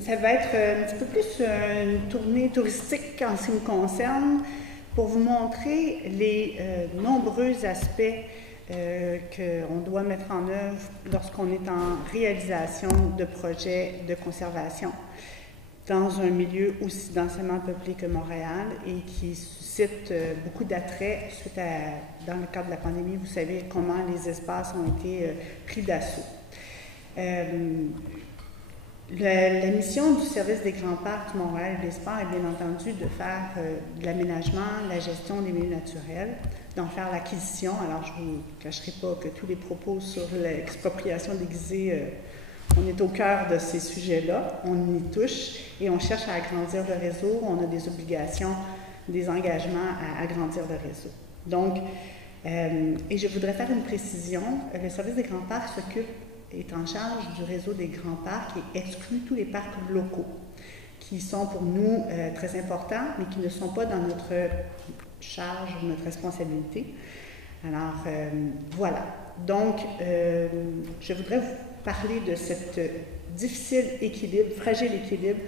Ça va être un petit peu plus une tournée touristique en ce qui me concerne pour vous montrer les nombreux aspects qu'on doit mettre en œuvre lorsqu'on est en réalisation de projets de conservation dans un milieu aussi densément peuplé que Montréal et qui suscite beaucoup d'attrait suite à, dans le cadre de la pandémie, vous savez comment les espaces ont été pris d'assaut. La mission du service des grands parcs du Montréal et des Sports est bien entendu de faire de l'aménagement, la gestion des milieux naturels, d'en faire l'acquisition. Alors, je ne vous cacherai pas que tous les propos sur l'expropriation déguisée, on est au cœur de ces sujets-là, on y touche et on cherche à agrandir le réseau. On a des obligations, des engagements à agrandir le réseau. Donc, et je voudrais faire une précision, le service des grands parcs est en charge du réseau des grands parcs et exclut tous les parcs locaux, qui sont pour nous très importants, mais qui ne sont pas dans notre charge ou notre responsabilité. Alors, voilà. Donc, je voudrais vous parler de cet difficile équilibre, fragile équilibre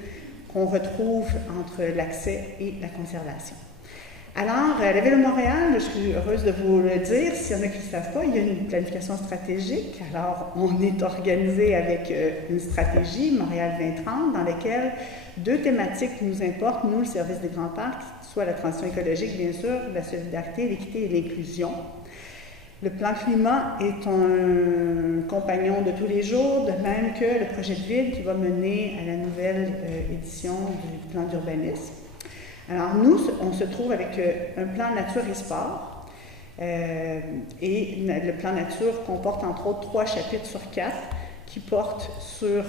qu'on retrouve entre l'accès et la conservation. Alors, à la Ville de Montréal, je suis heureuse de vous le dire, s'il y en a qui ne le savent pas, il y a une planification stratégique. Alors, on est organisé avec une stratégie, Montréal 2030, dans laquelle deux thématiques nous importent, nous, le service des grands parcs, soit la transition écologique, bien sûr, la solidarité, l'équité et l'inclusion. Le plan climat est un compagnon de tous les jours, de même que le projet de ville qui va mener à la nouvelle édition du plan d'urbanisme. Alors nous, on se trouve avec un plan nature et sport, et le plan nature comporte entre autres 3 chapitres sur 4 qui portent sur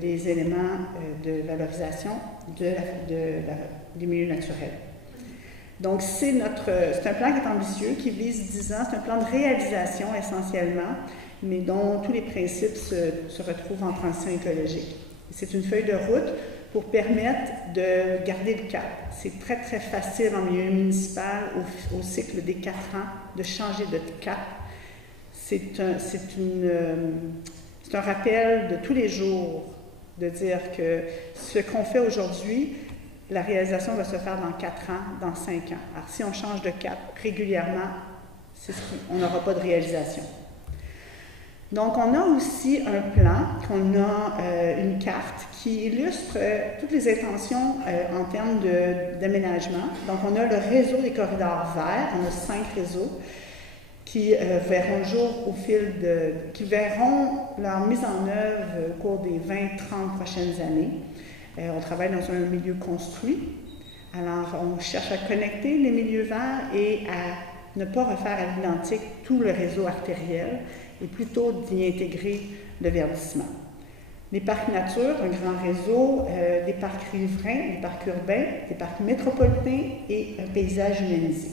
des éléments de valorisation des milieux naturels. Donc c'est un plan qui est ambitieux, qui vise 10 ans, c'est un plan de réalisation essentiellement, mais dont tous les principes se retrouvent en transition écologique. C'est une feuille de route pour permettre de garder le cap. C'est très, très facile en milieu municipal, au cycle des 4 ans, de changer de cap. C'est un rappel de tous les jours de dire que ce qu'on fait aujourd'hui, la réalisation va se faire dans 4 ans, dans 5 ans. Alors, si on change de cap régulièrement, on n'aura pas de réalisation. Donc, on a aussi un plan, on a une carte qui illustre toutes les intentions en termes d'aménagement. Donc, on a le réseau des corridors verts, on a 5 réseaux qui verront le jour qui verront leur mise en œuvre au cours des 20-30 prochaines années. On travaille dans un milieu construit, alors on cherche à connecter les milieux verts et à ne pas refaire à l'identique tout le réseau artériel, et plutôt d'y intégrer le verdissement. Les parcs nature, un grand réseau, des parcs riverains, des parcs urbains, des parcs métropolitains et un paysage humanisé.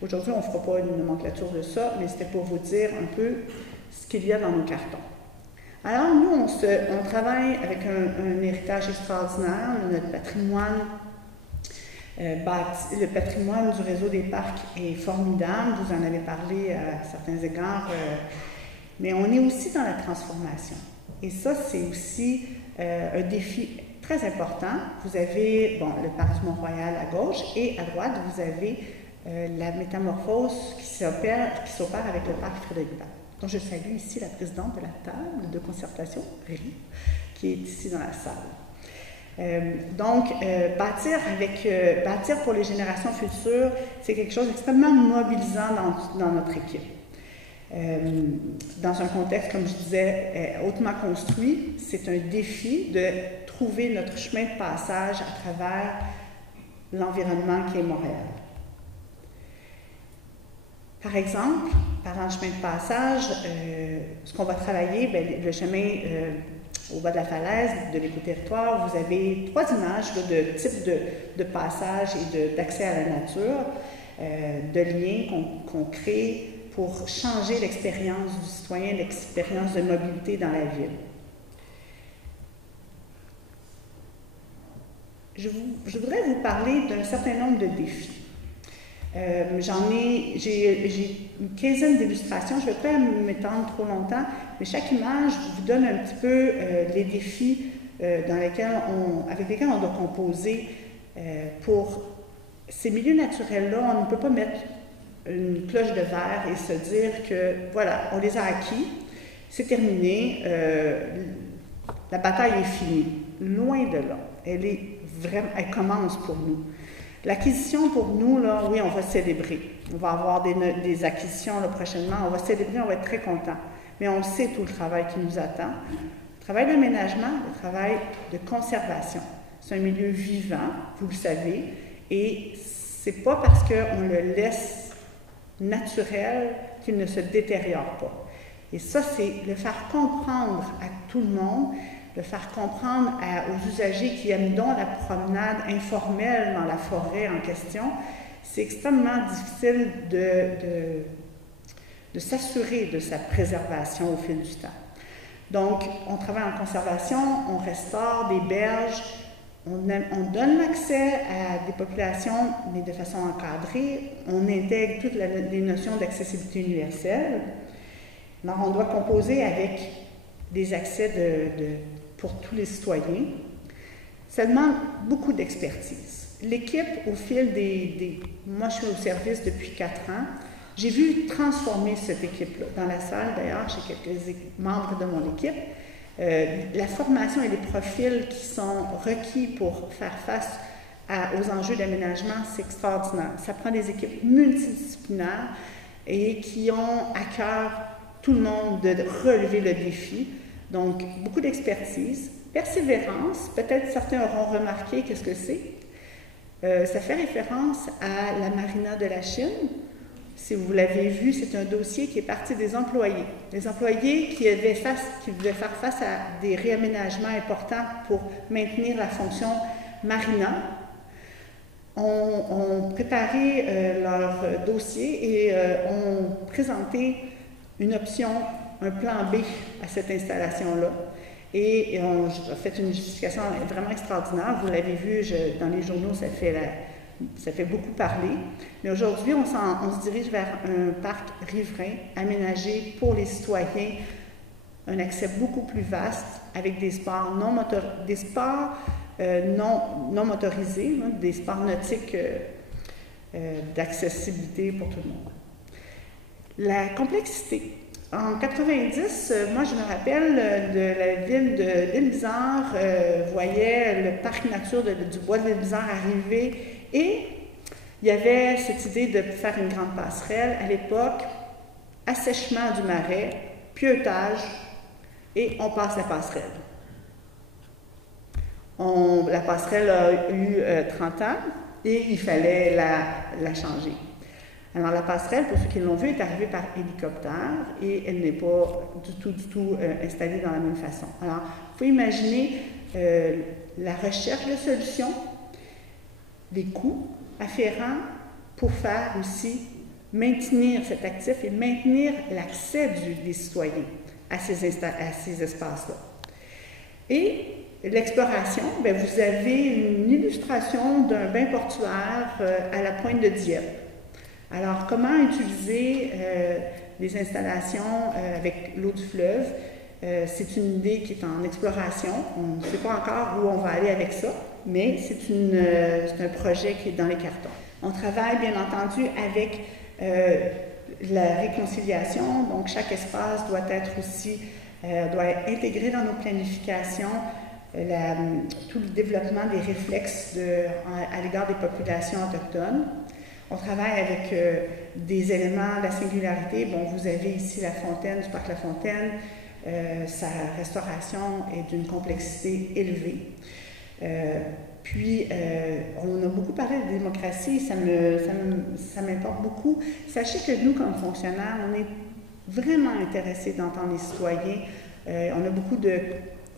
Aujourd'hui, on ne fera pas une nomenclature de ça, mais c'était pour vous dire un peu ce qu'il y a dans nos cartons. Alors, nous, on travaille avec un héritage extraordinaire, notre patrimoine. Le patrimoine du réseau des parcs est formidable, vous en avez parlé à certains égards, mais on est aussi dans la transformation. Et ça, c'est aussi un défi très important. Vous avez le parc du Mont-Royal à gauche et à droite, vous avez la métamorphose qui s'opère avec le parc Frédéric-Bach. Donc, je salue ici la présidente de la table de concertation, Rélie, qui est ici dans la salle. Bâtir pour les générations futures, c'est quelque chose d'extrêmement mobilisant dans notre équipe. Dans un contexte, comme je disais, hautement construit, c'est un défi de trouver notre chemin de passage à travers l'environnement qui est Montréal. Par exemple, parlant de chemin de passage, ce qu'on va travailler, le chemin au bas de la falaise, de l'écoterritoire, vous avez 3 images de type de passage et d'accès à la nature, de liens qu'on crée pour changer l'expérience du citoyen, l'expérience de mobilité dans la ville. Je voudrais vous parler d'un certain nombre de défis. J'ai une quinzaine d'illustrations, je ne vais pas m'étendre trop longtemps, mais chaque image vous donne un petit peu les défis avec lesquels on doit composer pour ces milieux naturels-là. On ne peut pas mettre une cloche de verre et se dire que, voilà, on les a acquis, c'est terminé, la bataille est finie. Loin de là. Elle commence pour nous. L'acquisition pour nous, là, oui, on va célébrer. On va avoir des acquisitions là, prochainement. On va célébrer, on va être très contents. Mais on sait tout le travail qui nous attend. Le travail d'aménagement, le travail de conservation. C'est un milieu vivant, vous le savez, et c'est pas parce qu'on le laisse naturel qu'il ne se détériore pas. Et ça, c'est le faire comprendre à tout le monde, le faire comprendre aux usagers qui aiment donc la promenade informelle dans la forêt en question. C'est extrêmement difficile de s'assurer de sa préservation au fil du temps. Donc, on travaille en conservation, on restaure des berges, on donne l'accès à des populations, mais de façon encadrée. On intègre toutes les notions d'accessibilité universelle. Alors, on doit composer avec des accès pour tous les citoyens. Ça demande beaucoup d'expertise. L'équipe, au fil moi, je suis au service depuis 4 ans. J'ai vu transformer cette équipe-là. Dans la salle, d'ailleurs, j'ai quelques membres de mon équipe. La formation et les profils qui sont requis pour faire face aux enjeux d'aménagement, c'est extraordinaire. Ça prend des équipes multidisciplinaires et qui ont à cœur tout le monde de relever le défi. Donc, beaucoup d'expertise, persévérance. Peut-être certains auront remarqué qu'est-ce que c'est. Ça fait référence à la Marina de la Chine. Si vous l'avez vu, c'est un dossier qui est parti des employés. Les employés qui devaient faire face à des réaménagements importants pour maintenir la fonction Marina ont préparé leur dossier et ont présenté une option, un plan B à cette installation-là. Et on a fait une justification vraiment extraordinaire. Vous l'avez vu, dans les journaux, ça fait beaucoup parler. Mais aujourd'hui, on se dirige vers un parc riverain aménagé pour les citoyens, un accès beaucoup plus vaste avec des sports non motorisés, hein, des sports nautiques d'accessibilité pour tout le monde. La complexité. En 90, moi je me rappelle de la ville de l'Île-Bizarre, voyait le parc nature du bois de l'Île-Bizarre arriver et il y avait cette idée de faire une grande passerelle. À l'époque, assèchement du marais, pieutage et on passe la passerelle. La passerelle a eu 30 ans et il fallait la changer. Alors, la passerelle, pour ceux qui l'ont vue, est arrivée par hélicoptère et elle n'est pas du tout installée dans la même façon. Alors, il faut imaginer la recherche de solutions, les coûts afférents pour faire aussi maintenir cet actif et maintenir l'accès des citoyens à ces espaces-là. Et l'exploration, bien, vous avez une illustration d'un bain portuaire à la pointe de Dieppe. Alors, comment utiliser les installations avec l'eau du fleuve? C'est une idée qui est en exploration. On ne sait pas encore où on va aller avec ça, mais c'est un projet qui est dans les cartons. On travaille, bien entendu, avec la réconciliation. Donc, chaque espace doit être aussi, doit intégrer dans nos planifications tout le développement des réflexes à l'égard des populations autochtones. On travaille avec des éléments de la singularité. Bon, vous avez ici la fontaine du parc La Fontaine. Sa restauration est d'une complexité élevée. Puis, on a beaucoup parlé de démocratie, ça m'importe beaucoup. Sachez que nous, comme fonctionnaires, on est vraiment intéressés d'entendre les citoyens. On a beaucoup de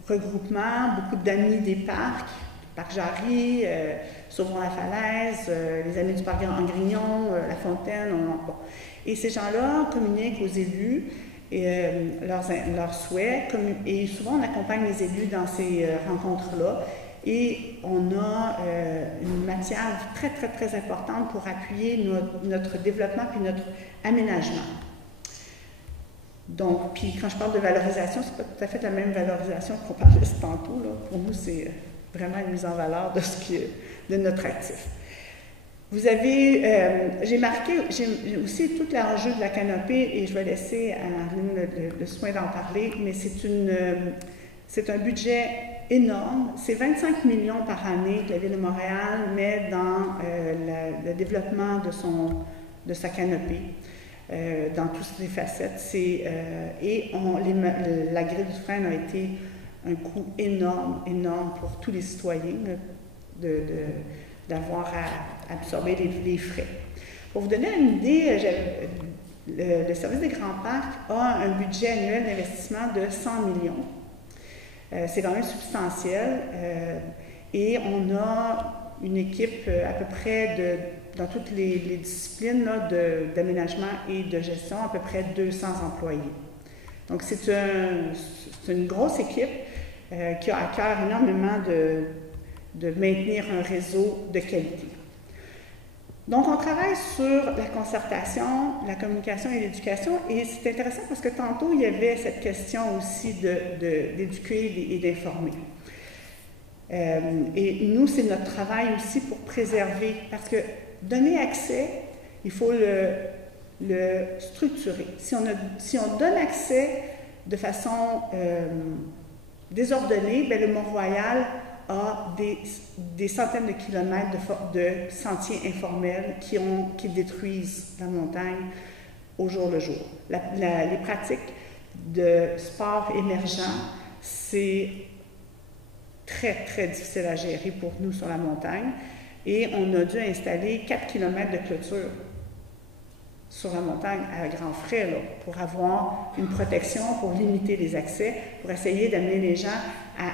regroupements, beaucoup d'amis des parcs. Parc Jarry, Sauvron-la-Falaise, les amis du parc Grignon, La Fontaine. Bon. Et ces gens-là communiquent aux élus et, leurs souhaits. Et souvent, on accompagne les élus dans ces rencontres-là. Et on a une matière très, très, très importante pour appuyer notre développement puis notre aménagement. Donc, puis quand je parle de valorisation, c'est pas tout à fait la même valorisation qu'on parlait tantôt. Là. Pour nous, c'est vraiment une mise en valeur de de notre actif. Vous avez, j'ai aussi tout l'enjeu de la canopée et je vais laisser à Arlene le soin d'en parler, mais c'est un budget énorme. C'est 25 millions par année que la Ville de Montréal met dans le développement de sa canopée. Dans toutes ses facettes. La grille du frein a été un coût énorme pour tous les citoyens d'avoir à absorber les frais. Pour vous donner une idée, le service des grands parcs a un budget annuel d'investissement de 100 millions. C'est quand même substantiel et on a une équipe à peu près dans toutes les disciplines d'aménagement et de gestion, à peu près 200 employés. Donc, c'est une grosse équipe qui a à cœur énormément de maintenir un réseau de qualité. Donc, on travaille sur la concertation, la communication et l'éducation, et c'est intéressant parce que tantôt, il y avait cette question aussi d'éduquer et d'informer. Et nous, c'est notre travail aussi pour préserver, parce que donner accès, il faut le structurer. Si on donne accès de façon désordonnée, bien, le Mont-Royal a des centaines de kilomètres de sentiers informels qui détruisent la montagne au jour le jour. Les pratiques de sport émergents, c'est très, très difficile à gérer pour nous sur la montagne. Et on a dû installer 4 km de clôture sur la montagne à grands frais là, pour avoir une protection, pour limiter les accès, pour essayer d'amener les gens à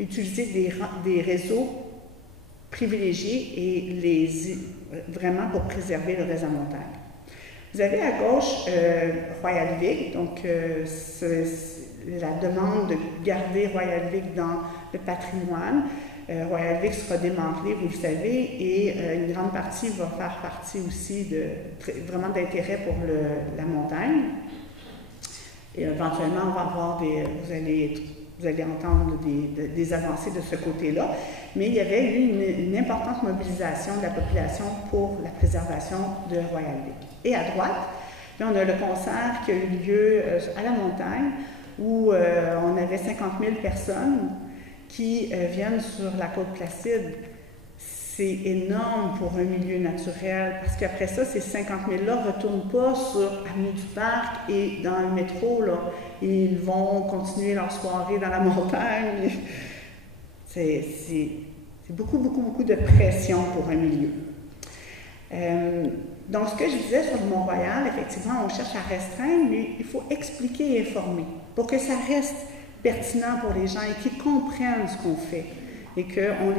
utiliser des réseaux privilégiés et vraiment pour préserver le reste de la montagne. Vous avez à gauche Royal Vic, donc c'est la demande de garder Royal Vic dans le patrimoine. Royal Vic sera démantelé, vous le savez, et une grande partie va faire partie aussi vraiment d'intérêt pour la montagne. Et éventuellement, on va avoir vous allez entendre des avancées de ce côté-là, mais il y avait eu une importante mobilisation de la population pour la préservation de Royal Vic. Et à droite, là, on a le concert qui a eu lieu à la montagne, où on avait 50 000 personnes qui viennent sur la Côte-Placide. C'est énorme pour un milieu naturel, parce qu'après ça, ces 50 000-là ne retournent pas sur Avenue du Parc et dans le métro, là. Ils vont continuer leur soirée dans la montagne. C'est beaucoup, beaucoup, beaucoup de pression pour un milieu. Donc, ce que je disais sur le Mont-Royal, effectivement, on cherche à restreindre, mais il faut expliquer et informer pour que ça reste pertinent pour les gens et qu'ils comprennent ce qu'on fait et qu'on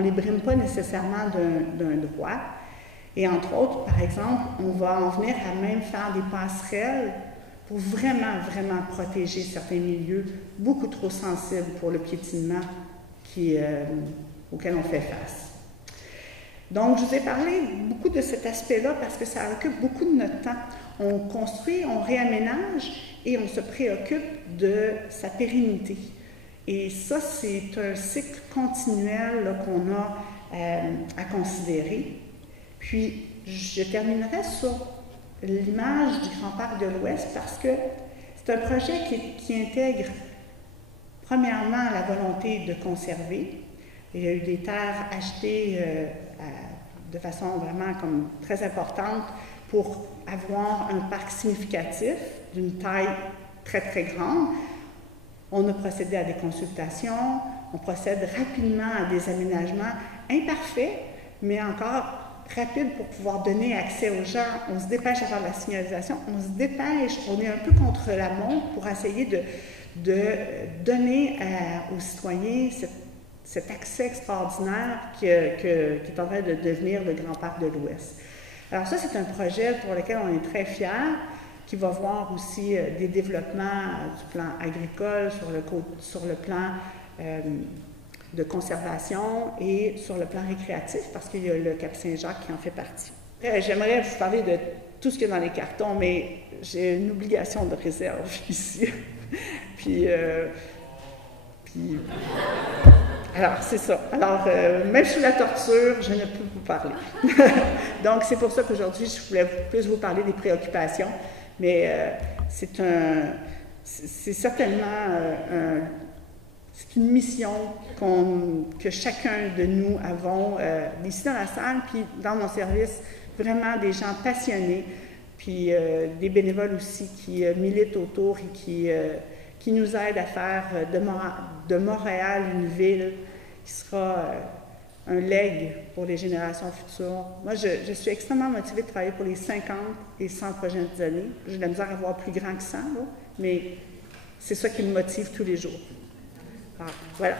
les brime pas nécessairement d'un droit. Et entre autres, par exemple, on va en venir à même faire des passerelles pour vraiment, vraiment protéger certains milieux beaucoup trop sensibles pour le piétinement auquel on fait face. Donc, je vous ai parlé beaucoup de cet aspect-là parce que ça occupe beaucoup de notre temps. On construit, on réaménage et on se préoccupe de sa pérennité. Et ça, c'est un cycle continuel qu'on a à considérer. Puis, je terminerai sur l'image du Grand Parc de l'Ouest parce que c'est un projet qui intègre, premièrement, la volonté de conserver. Il y a eu des terres achetées de façon vraiment comme très importante pour avoir un parc significatif d'une taille très, très grande. On a procédé à des consultations, on procède rapidement à des aménagements imparfaits, mais encore rapides pour pouvoir donner accès aux gens. On se dépêche à faire de la signalisation, on se dépêche, on est un peu contre la montre pour essayer de donner aux citoyens cet accès extraordinaire qui est en train de devenir le Grand Parc de l'Ouest. Alors ça, c'est un projet pour lequel on est très fiers, qui va voir aussi des développements du plan agricole, sur le plan de conservation et sur le plan récréatif, parce qu'il y a le Cap Saint-Jacques qui en fait partie. J'aimerais vous parler de tout ce qu'il y a dans les cartons, mais j'ai une obligation de réserve ici. puis, alors, c'est ça. Alors, même sous la torture, je ne peux vous parler. Donc, c'est pour ça qu'aujourd'hui, je voulais plus vous parler des préoccupations, mais c'est certainement c'est une mission que chacun de nous avons ici dans la salle, puis dans nos services, vraiment des gens passionnés, puis des bénévoles aussi qui militent autour et qui nous aident à faire de Montréal une ville qui sera un legs pour les générations futures. Moi, je suis extrêmement motivée de travailler pour les 50 et 100 prochaines années. J'ai de la misère à voir plus grand que ça, là, mais c'est ça qui me motive tous les jours. Alors, voilà.